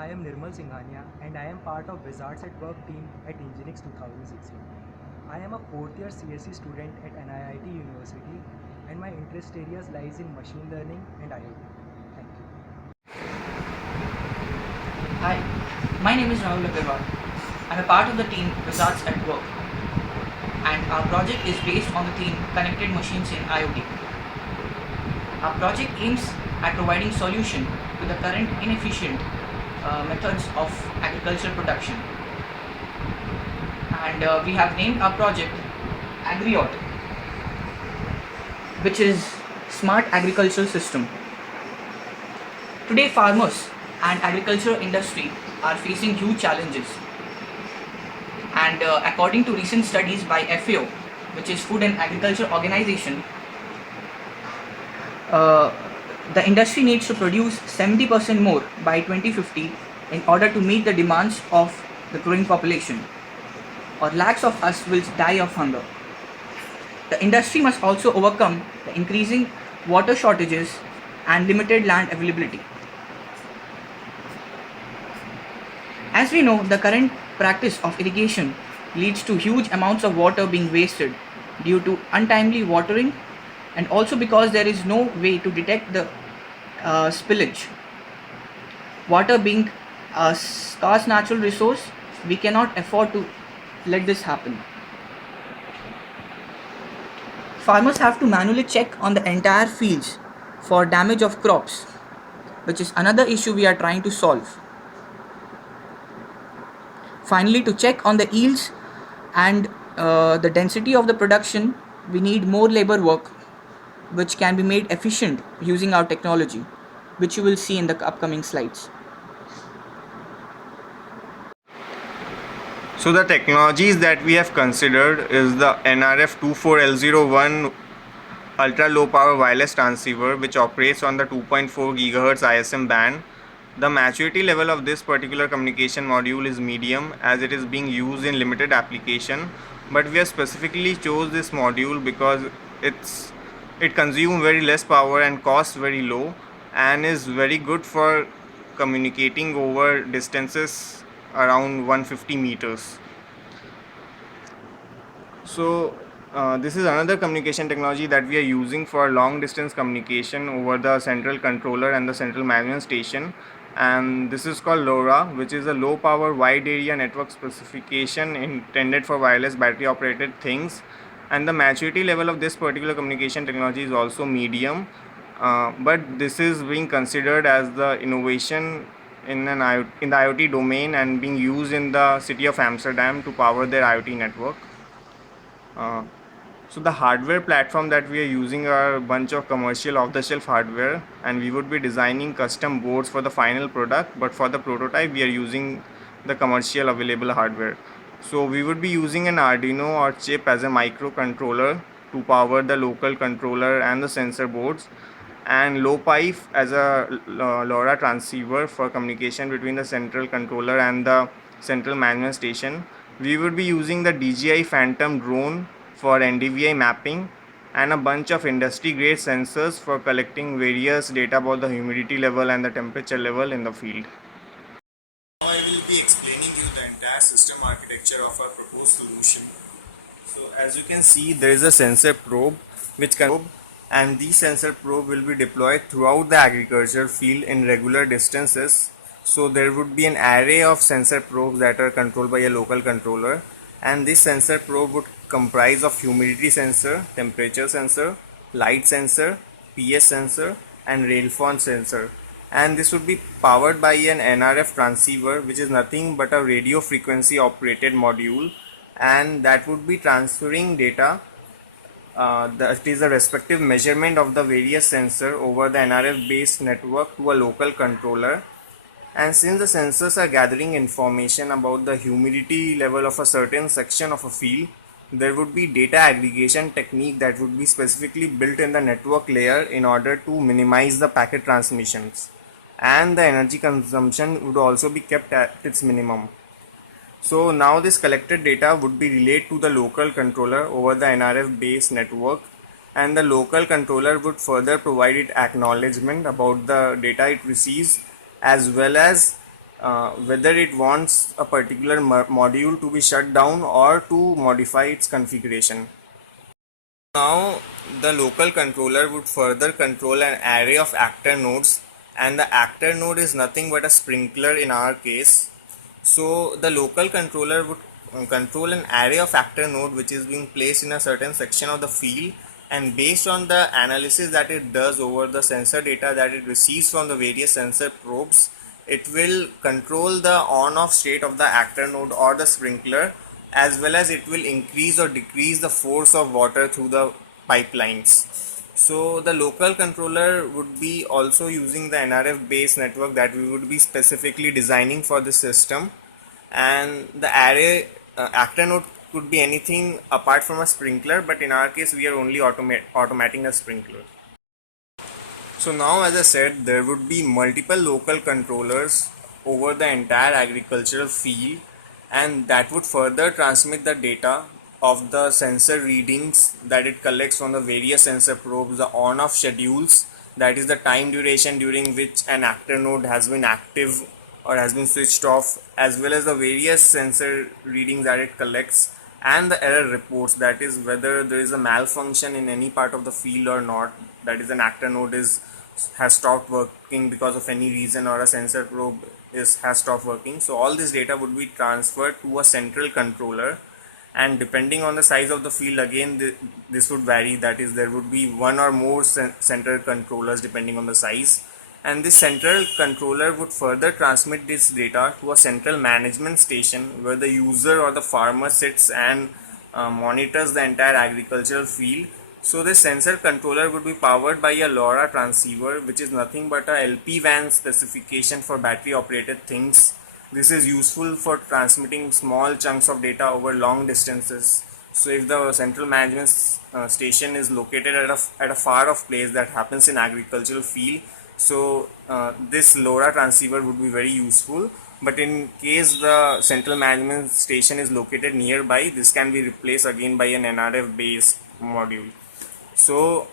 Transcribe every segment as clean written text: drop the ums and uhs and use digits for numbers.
I am Nirmal Singhania and I am part of Wizards at Work team at Nginx 2016. I am a fourth year CSE student at NIIT University and my interest areas lies in machine learning and IoT. Thank you. Hi, my name is Rahul Agarwal. I'm a part of the team Results at Work, and our project is based on the theme Connected Machines in IoT. Our project aims at providing solution to the current inefficient methods of agricultural production. And we have named our project AgriAut, which is Smart Agricultural System. Today, farmers and agricultural industry are facing huge challenges. And according to recent studies by FAO, which is Food and Agriculture Organization, the industry needs to produce 70% more by 2050 in order to meet the demands of the growing population, or lakhs of us will die of hunger. The industry must also overcome the increasing water shortages and limited land availability. As we know, the current practice of irrigation leads to huge amounts of water being wasted due to untimely watering, and also because there is no way to detect the spillage. Water being a scarce natural resource, we cannot afford to let this happen. Farmers have to manually check on the entire fields for damage of crops, which is another issue we are trying to solve. Finally, to check on the yields and the density of the production, we need more labor work, which can be made efficient using our technology, which you will see in the upcoming slides. So the technologies that we have considered is the NRF24L01 ultra low power wireless transceiver, which operates on the 2.4 GHz ISM band. The maturity level of this particular communication module is medium, as it is being used in limited application, but we have specifically chose this module because it consumes very less power and costs very low, and is very good for communicating over distances around 150 meters. So this is another communication technology that we are using for long distance communication over the central controller and the central management station, and this is called LoRa, which is a low power wide area network specification intended for wireless battery operated things. And the maturity level of this particular communication technology is also medium, but this is being considered as the innovation in the IoT domain and being used in the city of Amsterdam to power their IoT network. Uh, so the hardware platform that we are using are a bunch of commercial off-the-shelf hardware, and we would be designing custom boards for the final product, but for the prototype we are using the commercial available hardware. So we would be using an Arduino or chip as a microcontroller to power the local controller and the sensor boards, and low-pi as a LoRa transceiver for communication between the central controller and the central management station. We would be using the DJI Phantom drone for NDVI mapping, and a bunch of industry grade sensors for collecting various data about the humidity level and the temperature level in the field. Now I will be explaining you the entire system architecture of our proposed solution. So as you can see, there is a sensor probe and these sensor probe will be deployed throughout the agriculture field in regular distances. So there would be an array of sensor probes that are controlled by a local controller, and this sensor probe would comprise of humidity sensor, temperature sensor, light sensor, PS sensor and rainfall sensor, and this would be powered by an NRF transceiver, which is nothing but a radio frequency operated module, and that would be transferring data, that is the respective measurement of the various sensor over the NRF based network to a local controller. And since the sensors are gathering information about the humidity level of a certain section of a field, there would be data aggregation technique that would be specifically built in the network layer in order to minimize the packet transmissions, and the energy consumption would also be kept at its minimum. So now this collected data would be relayed to the local controller over the NRF based network, and the local controller would further provide it acknowledgement about the data it receives, as well as whether it wants a particular module to be shut down or to modify its configuration. Now, the local controller would further control an array of actor nodes, and the actor node is nothing but a sprinkler in our case. So, the local controller would control an array of actor node which is being placed in a certain section of the field, and based on the analysis that it does over the sensor data that it receives from the various sensor probes, it will control the on-off state of the actor node or the sprinkler, as well as it will increase or decrease the force of water through the pipelines. So the local controller would be also using the NRF based network that we would be specifically designing for the system, and the array actor node could be anything apart from a sprinkler, but in our case we are only automating a sprinkler. So now, as I said, there would be multiple local controllers over the entire agricultural field, and that would further transmit the data of the sensor readings that it collects from the various sensor probes, the on-off schedules, that is the time duration during which an actor node has been active or has been switched off, as well as the various sensor readings that it collects, and the error reports, that is whether there is a malfunction in any part of the field or not, that is an actor node has stopped working because of any reason, or a sensor probe has stopped working. So all this data would be transferred to a central controller, and depending on the size of the field, again this would vary, that is there would be one or more central controllers depending on the size, and this central controller would further transmit this data to a central management station where the user or the farmer sits and monitors the entire agricultural field. So this sensor controller would be powered by a LoRa transceiver, which is nothing but a LPWAN specification for battery operated things. This is useful for transmitting small chunks of data over long distances. So if the central management station is located at a far off place, that happens in agricultural field, so this LoRa transceiver would be very useful. But in case the central management station is located nearby, this can be replaced again by an NRF based module. So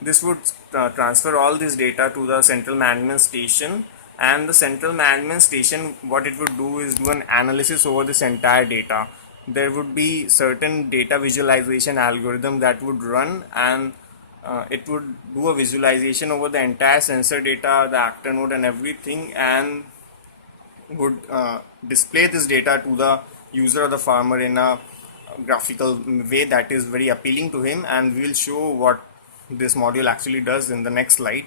this would transfer all this data to the central management station, and the central management station, what it would do is do an analysis over this entire data. There would be certain data visualization algorithm that would run, and it would do a visualization over the entire sensor data, the actor node and everything, and would display this data to the user or the farmer in a graphical way that is very appealing to him, and we will show what this module actually does in the next slide.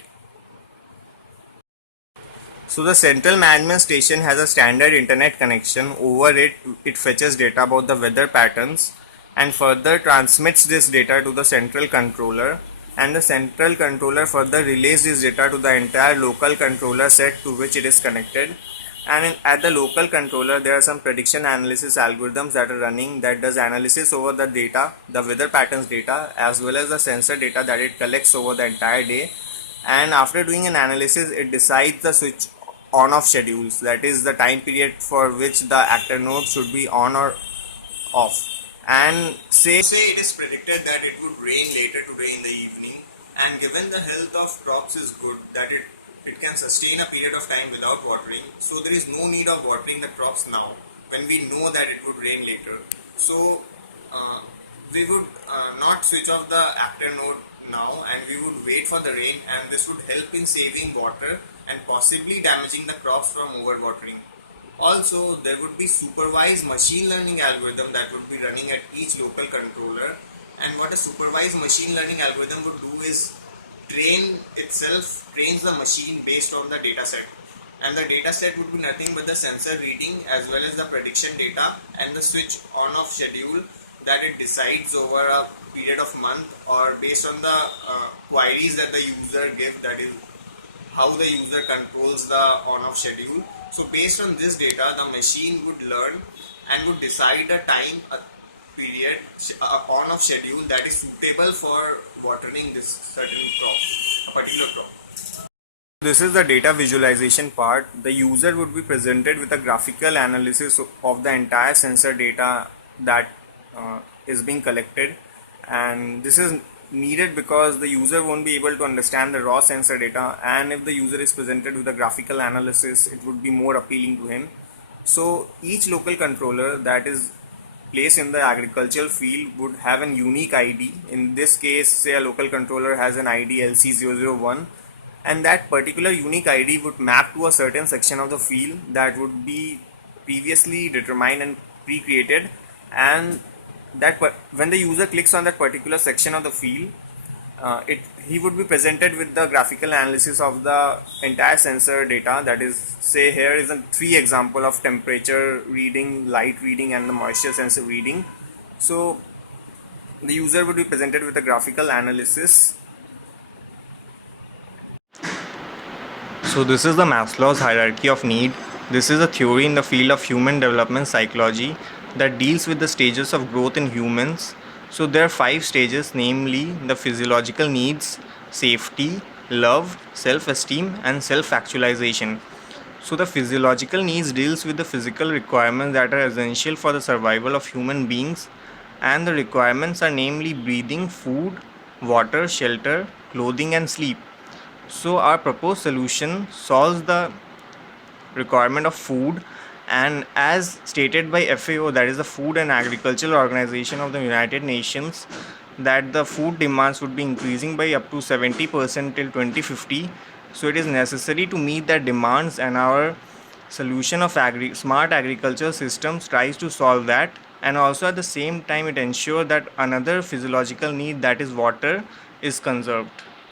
So the central management station has a standard internet connection. Over it fetches data about the weather patterns and further transmits this data to the central controller, and the central controller further relays this data to the entire local controller set to which it is connected. And at the local controller, there are some prediction analysis algorithms that are running that does analysis over the data, the weather patterns data, as well as the sensor data that it collects over the entire day. And after doing an analysis, it decides the switch on off schedules, that is the time period for which the actor node should be on or off. And say it is predicted that it would rain later today in the evening, and given the health of crops is good, that it can sustain a period of time without watering, so there is no need of watering the crops now when we know that it would rain later. So we would not switch off the actor node now, and we would wait for the rain, and this would help in saving water and possibly damaging the crops from overwatering. Also, there would be supervised machine learning algorithm that would be running at each local controller, and what a supervised machine learning algorithm would do is trains the machine based on the data set, and the data set would be nothing but the sensor reading as well as the prediction data and the switch on off schedule that it decides over a period of month, or based on the queries that the user gives, that is how the user controls the on off schedule. So based on this data, the machine would learn and would decide a time, a period, on off schedule that is suitable for watering this certain crop, a particular crop. This is the data visualization part. The user would be presented with a graphical analysis of the entire sensor data that is being collected, and this is needed because the user won't be able to understand the raw sensor data, and if the user is presented with a graphical analysis, it would be more appealing to him. So each local controller that is placed in the agricultural field would have an unique ID. In this case, say a local controller has an ID LC001, and that particular unique ID would map to a certain section of the field that would be previously determined and pre-created, and when the user clicks on that particular section of the field, he would be presented with the graphical analysis of the entire sensor data. That is, say here is a 3 example of temperature reading, light reading, and the moisture sensor reading. So the user would be presented with a graphical analysis. So this is the Maslow's hierarchy of need. This is a theory in the field of human development psychology that deals with the stages of growth in humans. So there are 5 stages, namely the physiological needs, safety, love, self-esteem, and self-actualization. So the physiological needs deals with the physical requirements that are essential for the survival of human beings, and the requirements are namely breathing, food, water, shelter, clothing, and sleep. So our proposed solution solves the requirement of food, and as stated by FAO, that is the Food and Agricultural Organization of the United Nations, that the food demands would be increasing by up to 70% till 2050. So it is necessary to meet that demands, and our solution of smart agriculture systems tries to solve that, and also at the same time it ensures that another physiological need, that is water, is conserved.